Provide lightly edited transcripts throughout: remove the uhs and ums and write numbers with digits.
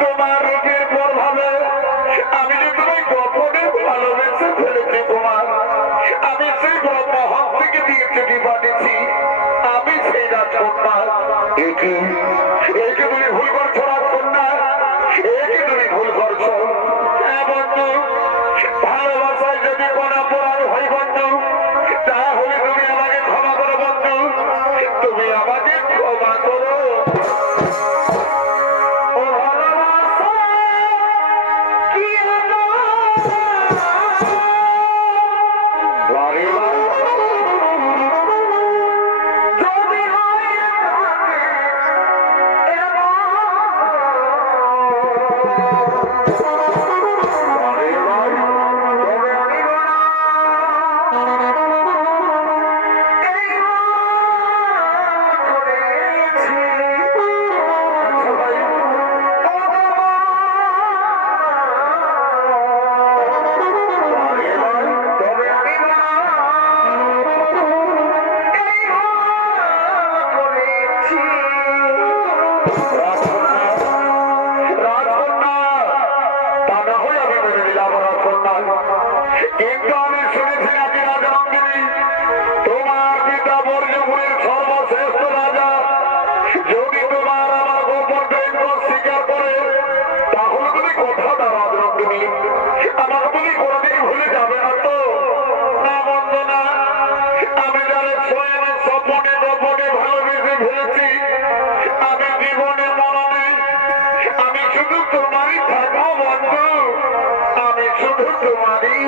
তোমার রূপের প্রভাবে আমি যে তোমায় গোপনে ভালোবেসে ফেলেছি তোমার, আমি সেই মহল থেকে দিয়ে চিঠি পাঠিয়েছি, আমি সেই রাজকন্যা। একে একে তুমি ভুল করছো রাজকন্যা, একে তুমি ভুল করছো। হ্যাঁ বন্ধু, ভালোবাসায় যদি কোনো অপরাধ হয় বন্ধু, তাহলে তুমি আমাকে ক্ষমা করো বন্ধু, তুমি আমাকে ক্ষমা করো। কিন্তু আমি শুনেছি নাকি রাজনন্দিনী তোমার পিতা বর্জপুরের সর্বশ্রেষ্ঠ রাজা, যদি তোমার আমার গোপন প্রেম স্বীকার করে তাহলে তুমি কথাটা রাজনন্দিনী আমাকে তুমি কোনদিন ভুলে যাবে না তো? না বন্ধ না, আমি যারা স্বয়ং স্বপনে গোপনে ভালোবেসে ফেলেছি, আমি জীবনে মরণে আমি শুধু তোমারই থাকবো বন্ধু, আমি শুধু তোমারই।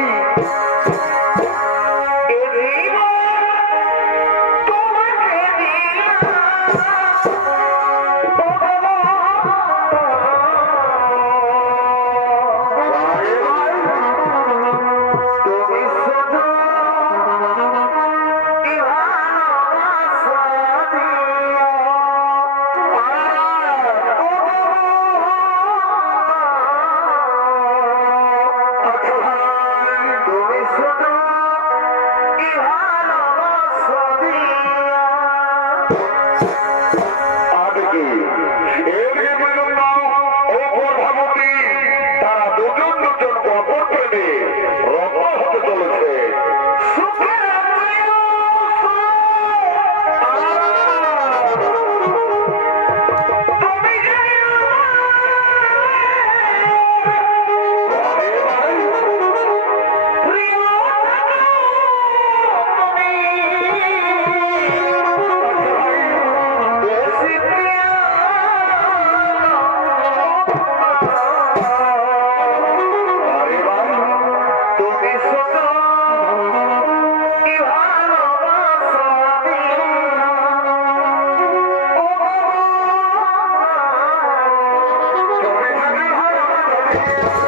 তারা দুজন দুজন গপর প্রেমে রব হতে চলেছে। Yeah.